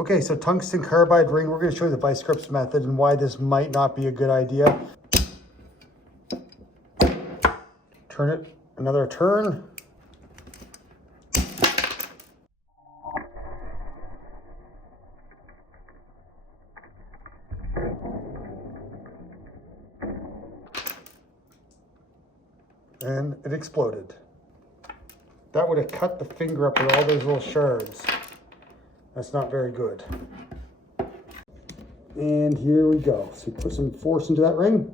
Okay, so tungsten carbide ring, we're going to show you the vice grips method and why this might not be a good idea. Turn it, another turn. And it exploded. That would have cut the finger up with all those little shards. That's not very good. And here we go. So put some force into that ring.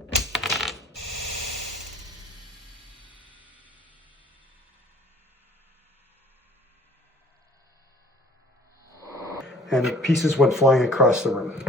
And pieces went flying across the room.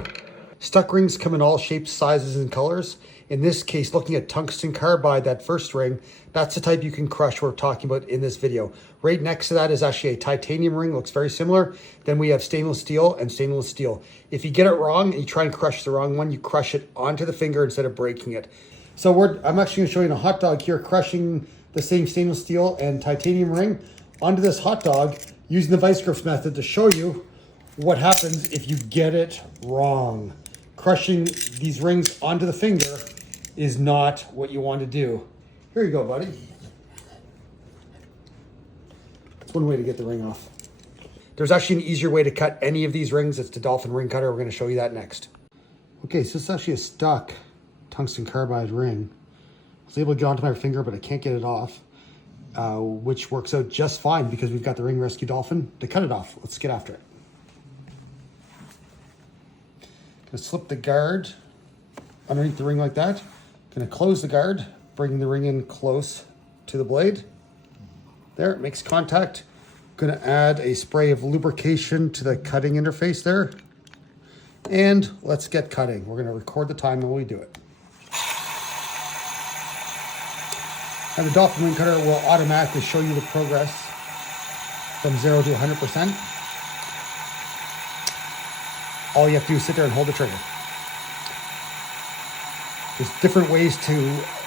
Stuck rings come in all shapes, sizes, and colors. In this case, looking at tungsten carbide, that first ring, that's the type you can crush we're talking about in this video. Right next to that is actually a titanium ring, looks very similar. Then we have stainless steel and stainless steel. If you get it wrong and you try and crush the wrong one, you crush it onto the finger instead of breaking it. So I'm actually gonna show you in a hot dog here, crushing the same stainless steel and titanium ring onto this hot dog using the vice grips method to show you what happens if you get it wrong. Crushing these rings onto the finger is not what you want to do. Here you go, buddy. That's one way to get the ring off. There's actually an easier way to cut any of these rings. It's the Dolphin ring cutter. We're going to show you that next. Okay, so it's actually a stuck tungsten carbide ring. I was able to get onto my finger, but I can't get it off, which works out just fine because we've got the Ring Rescue Dolphin to cut it off. Let's get after it. Gonna slip the guard underneath the ring like that. Gonna close the guard, bring the ring in close to the blade. There, it makes contact. Gonna add a spray of lubrication to the cutting interface there. And let's get cutting. We're gonna record the time while we do it. Now the Dolphin ring cutter will automatically show you the progress from 0 to 100%. All you have to do is sit there and hold the trigger. There's different ways to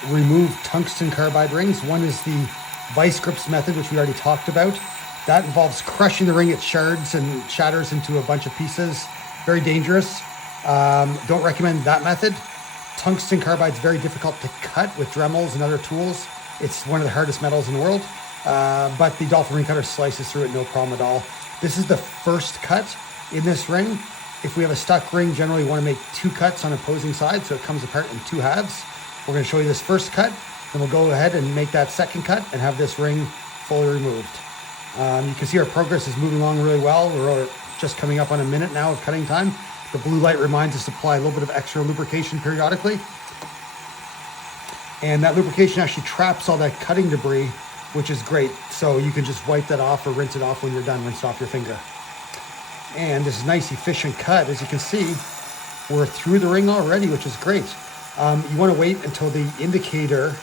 remove tungsten carbide rings. One is the vice grips method, which we already talked about. That involves crushing the ring. It shards and shatters into a bunch of pieces. Very dangerous. Don't recommend that method. Tungsten carbide is very difficult to cut with Dremels and other tools. It's one of the hardest metals in the world. But the Dolphin ring cutter slices through it, no problem at all. This is the first cut in this ring. If we have a stuck ring, generally we want to make 2 cuts on opposing sides, so it comes apart in 2 halves. We're going to show you this first cut, then we'll go ahead and make that second cut and have this ring fully removed. You can see our progress is moving along really well. We're just coming up on a minute now of cutting time. The blue light reminds us to apply a little bit of extra lubrication periodically. And that lubrication actually traps all that cutting debris, which is great. So you can just wipe that off or rinse it off when you're done, rinse off your finger. And this nice efficient cut, as you can see, we're through the ring already, which is great. You want to wait until the indicator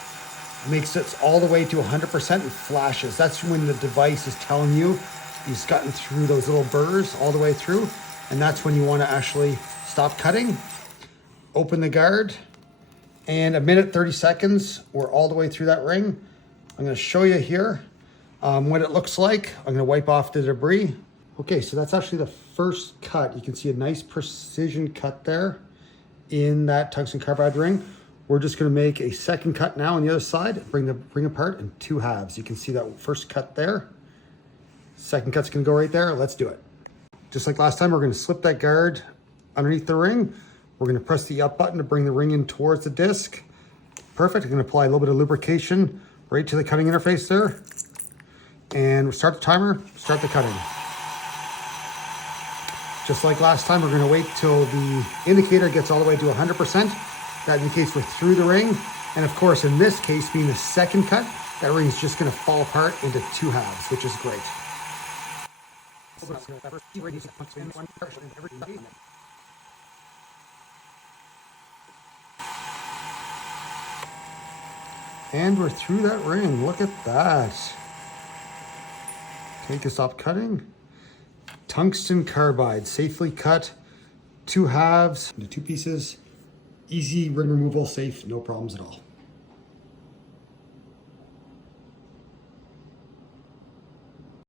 makes it all the way to 100% and flashes. That's when the device is telling you you've gotten through those little burrs all the way through. And that's when you want to actually stop cutting, open the guard, and 1:30 seconds, we're all the way through that ring. I'm going to show you here what it looks like. I'm going to wipe off the debris. Okay, so that's actually the first cut. You can see a nice precision cut there in that tungsten carbide ring. We're just gonna make a second cut now on the other side, bring the ring apart in 2 halves. You can see that first cut there. Second cut's gonna go right there. Let's do it. Just like last time, we're gonna slip that guard underneath the ring. We're gonna press the up button to bring the ring in towards the disc. Perfect. I'm gonna apply a little bit of lubrication right to the cutting interface there. And we'll start the timer, start the cutting. Just like last time, we're gonna wait till the indicator gets all the way to 100%. That indicates we're through the ring. And of course, in this case, being the second cut, that ring is just gonna fall apart into 2 halves, which is great. And we're through that ring, look at that. Take us off cutting. Tungsten carbide, safely cut, 2 halves into 2 pieces. Easy ring removal, safe, no problems at all.